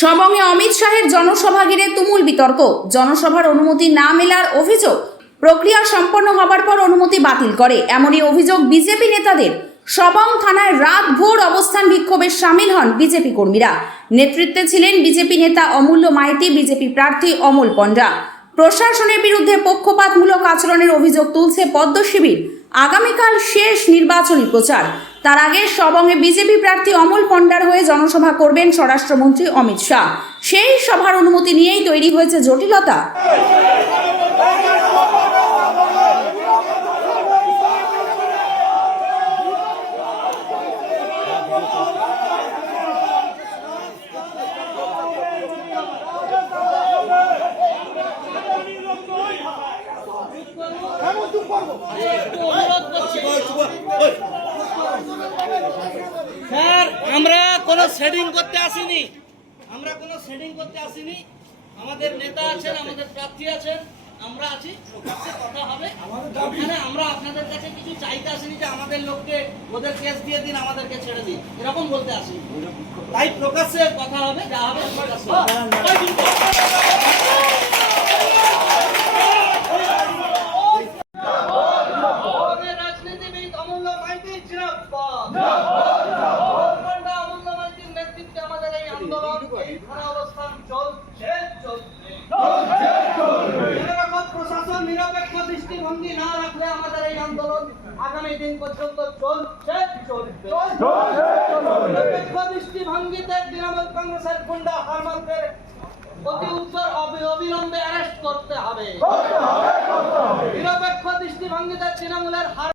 সবংয়ে অমিত শাহের জনসভা ঘিরে তুমুল বিতর্ক। জনসভার অনুমতি না মেলার অভিযোগ, প্রক্রিয়া সম্পন্ন হবার পর অনুমতি বাতিল করে, এমনই অভিযোগ বিজেপি নেতাদের। সবং থানায় রাতভর অবস্থান বিক্ষোভে সামিল হন বিজেপি কর্মীরা। নেতৃত্বে ছিলেন বিজেপি নেতা অমূল্য মাইতি, বিজেপি প্রার্থী অমল পণ্ডা। প্রশাসনের বিরুদ্ধে পক্ষপাতমূলক আচরণের অভিযোগ তুলছে পদ্ম শিবির। আগামীকাল শেষ নির্বাচনী প্রচার। তার আগে সবংয়ে বিজেপি প্রার্থী অমল পণ্ডার হয়ে জনসভা করবেন স্বরাষ্ট্রমন্ত্রী অমিত শাহ। সেই সভার অনুমতি নিয়েই তৈরি হয়েছে জটিলতা। স্যার, আমরা কোনো সেটিং করতে আসিনি। আমাদের নেতা আছেন, আমাদের প্রার্থী আছেন, আমরা আছি, প্রকাশ্যে কথা হবে। মানে আমরা আপনাদের কাছে কিছু চাইতে আসিনি যে আমাদের লোককে ওদের কেস দিয়ে দিন, আমাদেরকে ছেড়ে দিন, এরকম বলতে আসিনি। তাই প্রকাশ্যে কথা হবে, যা হবে প্রকাশ্যে। রাজনীতিবিদ অমূল্য মাইতি জিন্দাবাদ। নেতৃত্বে আমাদের এই আন্দোলন অবস্থান চলছে। প্রশাসন নিরপেক্ষ দৃষ্টিভঙ্গি না রাখলে আমাদের এই আন্দোলন আগামী দিন পর্যন্ত চলছে। নিরপেক্ষ দৃষ্টিভঙ্গিতে তৃণমূল কংগ্রেসের গুন্ডা হারমানকে অতি উত্তর অবিলম্বে অ্যারেস্ট করতে হবে। নিরপেক্ষ দৃষ্টিভঙ্গিতে তৃণমূলের